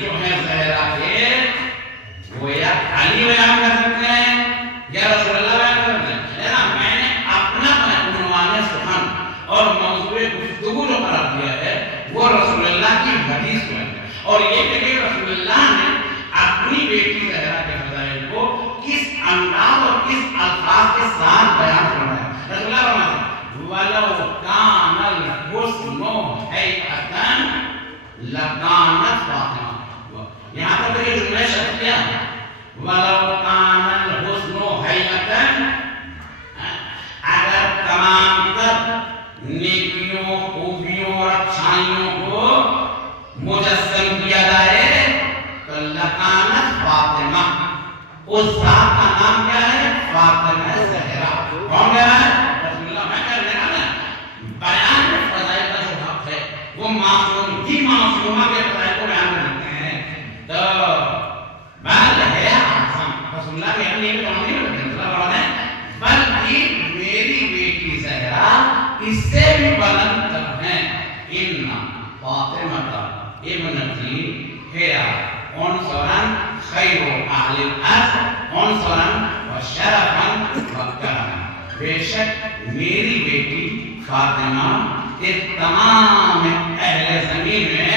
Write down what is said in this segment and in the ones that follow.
جو ہے زہرا کے وہ یا علی بیان کر سکتے ہیں یا رسول اللہ بیان کر سکتے ہیں، ہے نا؟ میں نے اپنا عنوان سخن اور موضوع گفتگو جو قرار دیا ہے وہ رسول اللہ کی حدیث کو ہے، اور یہ کہ رسول اللہ نے اپنی بیٹی زہرا کے فضائل کو کس انداز اور کس الفاظ کے ساتھ بیان فرمایا۔ رسول اللہ فرماتے ہیں وَلَوْ كَانَ الْحُسْنُ هَيْئَةً لَكَانَتْ فاطمہ۔ یہاں پر یہ جملہ شرط کیا ہے وَلَوْ كَانَ الْحُسْنُ هَيْئَةً، اگر تمام تر نیکیوں خوبیوں اور اچھائیوں کو مجسم کیا جائے تو لکانت فاطمہ، اس ذات کا نام کیا ہے؟ فاطمہ زہرا۔ کون کہہ رہا ہے؟ رسول اللہ۔ میں کہہ رہا نا بیان میں فضائل کا جو حق ہے وہ معصوم کی معصومہ کے فضائل کو بیان کرتے ہیں، تو بل ہے اعظم رسول اللہ کے اپنے ایک قومی رسول اللہ بڑھتے ہیں بلکہ میری بیٹی زہرا اس سے بھی بلند تر ہیں۔ ان فاطمہ ابنتی ہے عنصراً خیر اہل الارض عنصراً وشرفاً وکرما۔ بے شک میری بیٹی فاطمہ اس تمام اہل زمین میں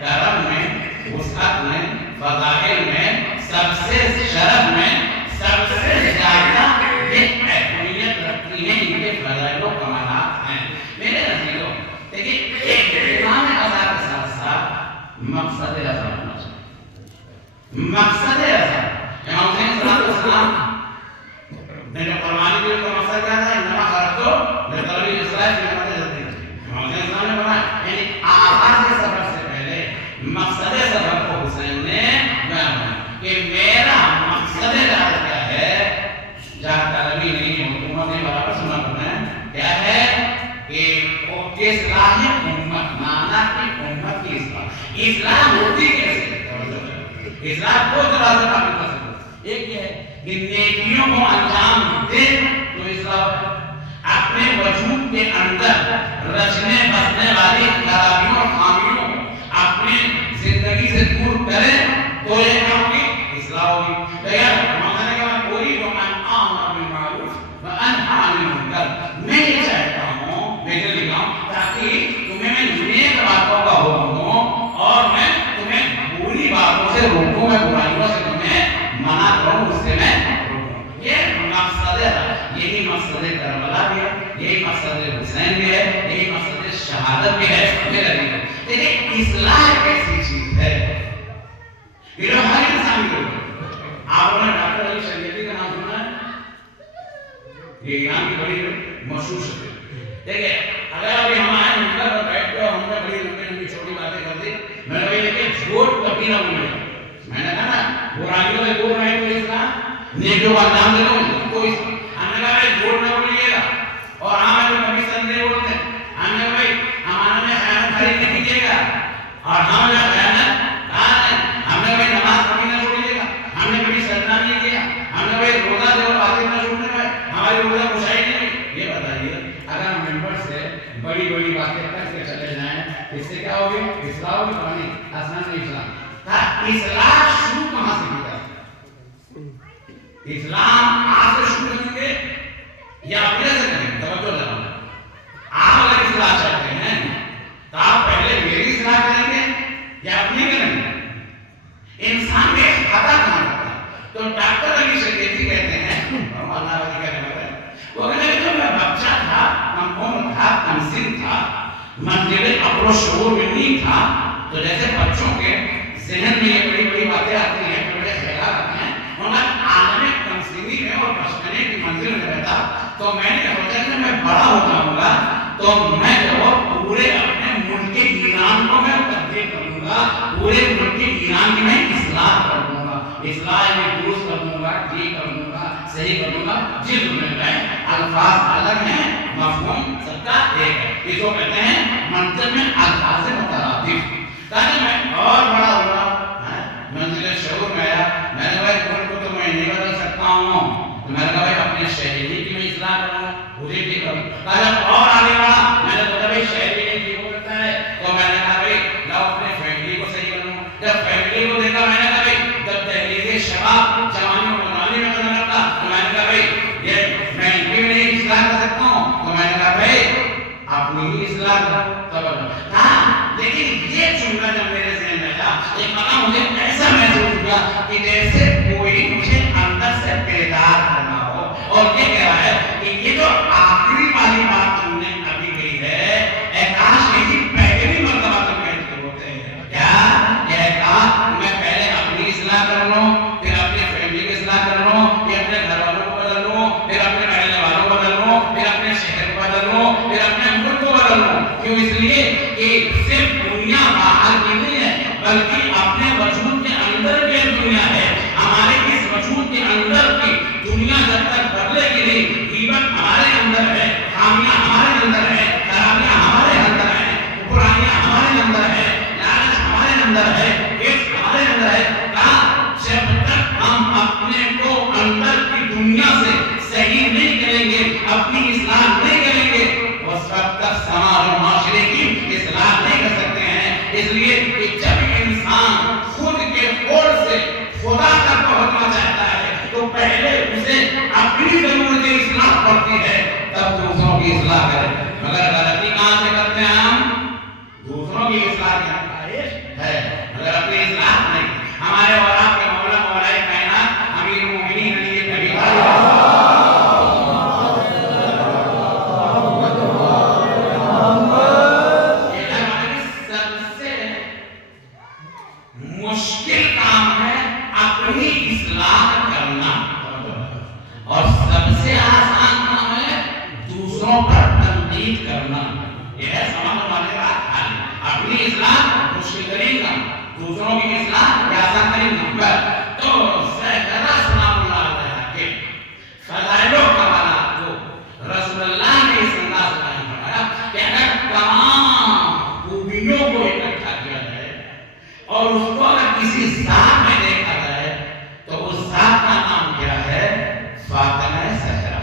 کرم میں وسعت میں فضائل میں سب سے شرف میں سب سے زیادہ یہ اہمیت رکھتی ہیں، ان کے فضائل و کمالات ہیں۔ میرے عزیزوں دیکھیے ایک امام رضا کے ساتھ ساتھ مقصد رضا ہونا چاہیے۔ مقصد رضا امام حسین صلی اللہ علیہ وسلم نے جو قربانی کی کا مقصد کیا تھا؟ انما خرجتو لطلب الاصلاح فی امر الدین۔ امام حسین صلی اللہ علیہ وسلم نے فرمایا یعنی آغاز کے سفر سے پہلے مقصد سفر کو حسین نے بیان کیا کہ میرا مقصد رضا کیا ہے؟ جہاں طلبی نہیں حکومت نے برابر سنا کرنا ہے کیا ہے کہ اصلاح امت، مانا کہ امت کی اصلاح ہوتی کیسے؟ اصلاح دو طرح سے تعبیر کر سکتے، ایک یہ ہے کہ نیکیوں کو انجام دے تو اصلاح، اپنے وجود کے اندر رچنے بسنے والی خرابیوں اور خامیوں کو اپنے زندگی سے دور کرے تو یہ کام کی اصلاح ہوگی۔ لیکن مانا کہ کوئی جو من آمر بالمعروف وانہی عن المنکر، میں یہ چاہتا ہوں میرے لیے تاکہ تمہیں میں نیک باتوں کا حکم دوں اور میں تمہیں بری باتوں سے روکوں، میں برائیوں سے تمہیں منع کروں، اس سے میں روکوں۔ یہ مقصد ہے، یہی مقصد کربلا بھی ہے، یہی مقصد حسین بھی ہے، یہی مقصد شہادت بھی ہے میرے لیے۔ لیکن اصلاح ایک ایسی چیز ہے یہ جو ہر انسان کی ضرورت ہے۔ آپ نے ڈاکٹر علی شریعتی کا نام سنا ہے؟ یہ ایران کی بڑی مشہور شخصیت۔ دیکھیں اگر ابھی ہم آئے ممبر پر بیٹھ کے ہم نے بڑی لمبی لمبی چھوٹی باتیں کر دی، میں نے یہ کہ جھوٹ کبھی نہ بولے۔ میں نے کہا نا برائیوں سے دور رہیں تو اصلاح، نیکیوں کا انجام دے دو تو اصلاح۔ ہم نے کہا بھائی جھوٹ نہ بولیے گا، اور ہاں جو کبھی سن نہیں بولتے، ہم نے کہا بھائی ہمارے میں خیانت کاری نہیں کیجیے گا، اور ہم جو خیانت ہم نے بھائی نماز پڑھی نہ چھوڑیے گا، ہم نے کبھی سجدہ نہیں کیا، ہم نے بھائی روزہ دے اور باتیں نہ چھوڑنے کا، ہماری روزہ کشائی نہیں ہوئی۔ یہ بتائیے اگر ممبر سے بڑی بڑی باتیں کر کے چلے جائیں اس سے کیا ہوگی؟ اصلاح ہوگی؟ پانی آسان نہیں اصلاح۔ اصلاح شروع کہاں سے کی جاتی؟ اسلام آپ سے شروع کریں گے یا اپنے سے کریں گے؟ توجہ ذرا، آپ اگر اصلاح چاہتے ہیں تو آپ پہلے میری اصلاح کریں گے یا اپنی کریں گے؟ انسان میں خطا کہاں کرتا ہے؟ تو ڈاکٹر علی شریعتی کہتے ہیں، اللہ علی کا کہنا ہے، وہ کہتے ہیں کہ میں بچہ تھا، کم عمر تھا، کم سن تھا، منزل عقل و شعور میں نہیں تھا، تو جیسے بچوں کے ذہن میں یہ بڑی بڑی باتیں آتی ہیں، بڑے خیالات آتے ہیں، مگر عالم تمثیلی میں اور بچپنے کی منزل میں رہتا، تو میں نے سوچا کہ میں بڑا ہو جاؤں گا تو میں جو پورے اپنے ملک ایران کو میں تبدیل کروں گا، پورے ملک ایران کی میں اصلاح کر دوں گا، اصلاح میں درست کر دوں گا، ٹھیک کر دوں گا، صحیح کر دوں گا۔ جس میں الفاظ الگ ہیں، مفہوم سب کا ایک ہے، اس کو کہتے ہیں منطق میں الفاظ مترادف۔ تاکہ میں اور بڑا ہو رہا منزل شعور میں آیا، میں نے بھائی کون کو تو میں نہیں بدل سکتا ہوں، تو میں نے کہا بھائی اپنے شہری کی میں اصلاح کروں، مجھے ٹھیک کروں۔ جب اور آگے بڑھا میں نے سوچا بھائی شہری نہیں ٹھیک ہو سکتا ہے، تو میں نے کہا بھائی لاؤ اپنے فیملی کو صحیح کروں۔ جب فیملی دیا کہ جیسے کوئی مجھے اندر سے بیدار کرنا ہو. اور یہ کہہ رہا ہے کہ یہ جو آخری والی بات تم نے ابھی کہی ہے، اے کاش یہی پہلی مرتبہ تم کہتے ہوتے ہیں. کیا یہ کہا میں پہلے اپنی اصلاح کر لوں، پھر اپنی فیملی کی اصلاح کر لوں، پھر اپنے گھر والوں کو بدل لوں، پھر اپنے محلے والوں کو بدل لوں، پھر اپنے شہر کو بدل لوں، پھر اپنے ملک کو بدل لوں. کیوں؟ اس لیے کہ صرف دنیا باہر کی نہیں ہے بلکہ اپنے وجود کے اندر کی دنیا ہے. ہمارے اس وجود کے اندر کی دنیا جب تک بدلے گی نہیں، غیبت ہمارے اندر ہے، خامیاں ہمارے اندر ہے، خرابیاں ہمارے اندر ہیں، برائیاں ہمارے اندر ہے، لالچ ہمارے اندر ہے، عشق ہمارے اندر ہے. جب تک ہم اپنے کو اندر کی دنیا سے صحیح نہیں کریں گے، اپنی اصلاح نہیں کریں گے، اس وقت تک سماج اور معاشرے کی اصلاح نہیں کر سکتے ہیں. اس لیے کہ جب انسان خود کے خود سے خدا تک پہنچنا چاہتا ہے تو پہلے اسے اپنی ضرورت اصلاح پڑتی ہے، تب دوسروں کی اصلاح کرے. مگر غلطی کہاں سے کرتے ہیں ہم؟ دوسروں کی اصلاح کی خواہش ہے مگر اپنی اصلاح نہیں. ہمارے اور آپ کے مولا مولا کائنات امیر المومنین علی بن ابی طالب مشکل کام ہے اپنی اصلاح کرنا، اور سب سے آسان کام ہے دوسروں پر تنقید کرنا. یہ ہے سمجھ والے بات. اپنی اصلاح مشکل ترین کام، دوسروں کی اصلاح آسان ترین کام. تو سیدنا سلام اللہ علیہ کے فضائل و کمالات کو رسول اللہ نے اس انداز میں فرمایا کہ اگر تمام خوبیوں کو اکٹھا کیا جائے اور اس کو اگر کسی ذات میں دیکھا جائے تو اس ذات کا نام کیا ہے؟ فاطمہ زہرا.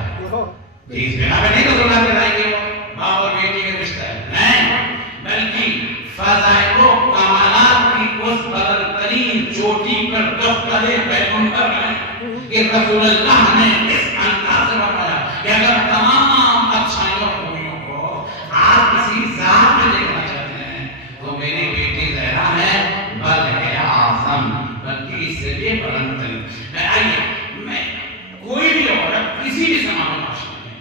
اس بنا پہ نہیں تو اللہ کے رائے گے باپ اور بیٹی کا رشتہ ہے، نہیں، بلکہ فضائل و کمالات کی اس بدل ترین چوٹی پر دفتر پیغمبر ہے کہ رسول اللہ نے اس انداز سے بتایا کہ اگر تمام اچھائیوں خوبیوں کو آپ کسی ذات میں دیکھنا چاہتے ہیں تو میری بیٹی زہرا ہے بل اعظم، بلکہ اس سے بھی بلند ترین. میں کوئی بھی عورت کسی بھی سماج معاشرے میں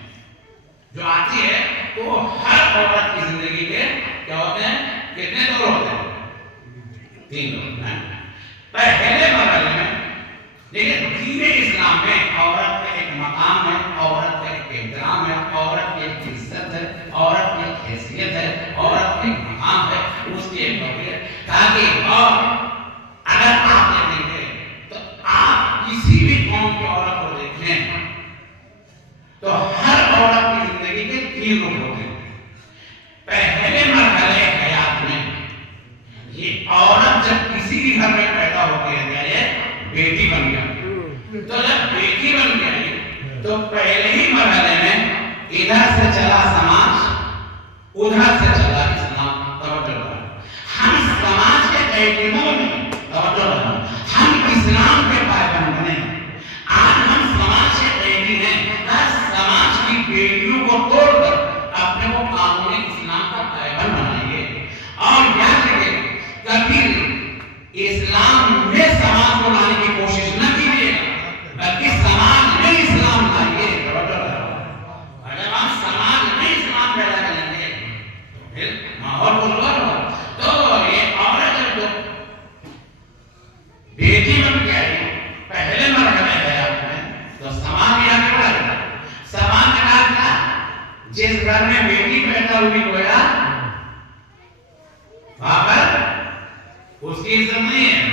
جو آتی ہے تو ہر عورت کی زندگی کے کیا ہوتے ہیں؟ کتنے دور ہوتے ہیں؟ 3 دور ہیں. پہلے مرحلے میں دیکھیں دین اسلام میں عورت کا ایک مقام ہے، عورت کا ایک احترام ہے، عورت کی ایک عزت ہے، عورت کی ایک حیثیت ہے، عورت کا ایک مقام ہے، اس کی ایک وقت ہے. تاکہ اور اگر آپ دیکھیں گے تو آپ کسی بھی قوم کی عورت کو دیکھیں تو ہر عورت کی زندگی کے 3 رخ ہوتے ہیں. پہلے مرحلے حیات میں یہ عورت جب کسی بھی گھر میں پیدا ہوتی ہے یہ بیٹی بن گیا. تو جب بیٹی بن گئی تو پہلے ہی مرحلے میں ادھر سے چلا سماج، ادھر سے چلا اسلام. توجہ کرو، ہم سماج کے قیدیوں میں توجہ کرو، ہم اسلام کے پابند نہیں. آج ہم سماج کے قیدی ہیں. سماج کی بیٹیوں کو توڑ کر اپنے کو قانون اسلام کا پابند بنائیے. اور یاد رکھیے کبھی اسلام میں سماج کو لانے کی کوشش نہ کیجیے بلکہ سماج میں اسلام لائیے. اگر ہم سماج میں اسلام پیدا کریں گے تو پھر ماحول بدل ہوگا. تو یہ عورت جو بیٹی بن کے آئی پہلے مرحلے حیات میں تو سماج میں آگے بڑھا گیا. سماج نے کہا تھا جس گھر میں بیٹی پیدا ہوئی گویا وہاں پر اس کی عزت نہیں ہے.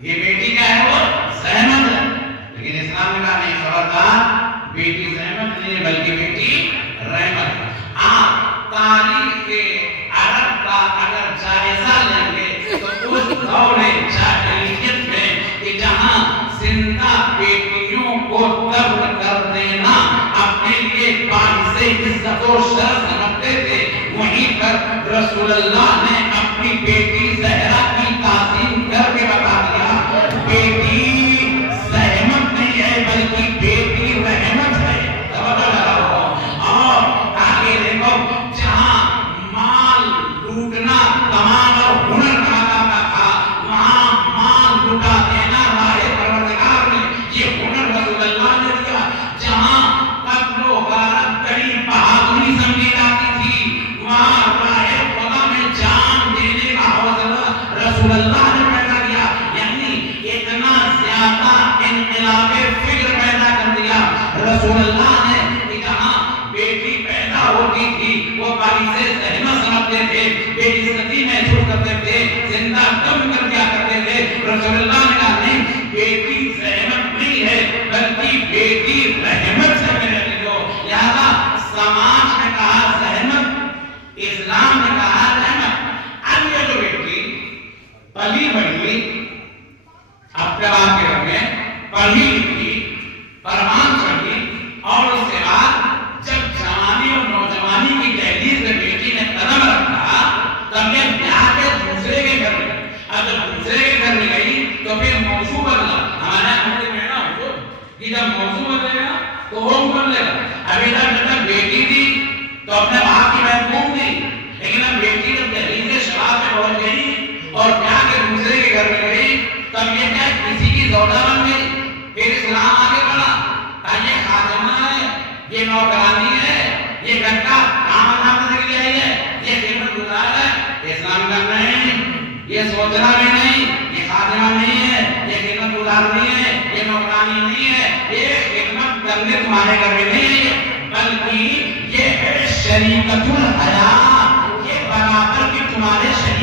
یہ بیٹی کیا ہے؟ وہ زحمت ہے. لیکن اسلام نے کہا نہیں، خبردار، بیٹی زحمت نہیں ہے بلکہ بیٹی رحمت ہے. آپ تاریخ کے عرب کا اگر جائزہ لیں گے تو اس دور جاہلیت میں کہ جہاں زندہ بیٹیوں کو قتل کر دینا اپنے لیے باعث عزت و شرف سمجھتے تھے، وہیں پر رسول اللہ نے اپنی بیٹی زہرا کی تعظیم کر کے بتا دیا بیٹی زحمت نہیں ہے بلکہ بیٹی رحمت ہے. اور آگے دیکھو جہاں مال لوٹنا تمام اور رسول اللہ نے پیدا کیا، یعنی اتنا زیادہ انقلاب فکر پیدا کر دیا رسول اللہ نے کہ جہاں بیٹی پیدا ہوتی تھی وہ باعث زحمت سمجھتے تھے، بے عزتی محسوس کرتے تھے، زندہ دم کر دیا کرتے تھے. رسول اللہ نے کہا نہیں، بیٹی زحمت نہیں ہے بلکہ بیٹی رحمت سے میرے لو. لہذا سماج نے کہا زحمت، اسلام نے کہا رحمت. اب یہ جو بیٹی پلی بڑھی اپنے باپ کے گھر میں پڑھی لکھی پروان چڑھی اور اس کے بعد جب جوانی اور نوجوانی کی دہلیز میں بیٹی نے قدم رکھا تب یہ بیاہ کے دوسرے کے گھر میں گئی. اب جب دوسرے کے گھر میں گئی تو پھر موضوع بدلا. ہمارے ہمارے میں نا حضور کہ جب موضوع بدلے گا تو ہوم بدلے گا. ابھی تک جب بیٹی تھی تو اپنے باپ کی محکوم تھی، لیکن اب بیٹی جب دہلیز شراب میں پہنچ گئی اور بیاہ کے دوسرے کے گھر میں گئی تب یہ کیا کسی کی زوجہ بن گئی. پھر اسلام آگے بڑھا، یہ خادمہ ہے، یہ نوکرانی ہے، یہ گھر کا کام انجام دینے کے لیے آئی ہے، یہ خدمت گزار ہے. اسلام کا نہیں، یہ سوچنا بھی نہیں، یہ خادمہ نہیں ہے، یہ خدمت گزار نہیں ہے، یہ نوکرانی نہیں ہے، یہ خدمت کرنے تمہارے گھر میں نہیں ہے، بلکہ یہ ہے شریکت الحیاء، یہ برابر کی تمہارے شریک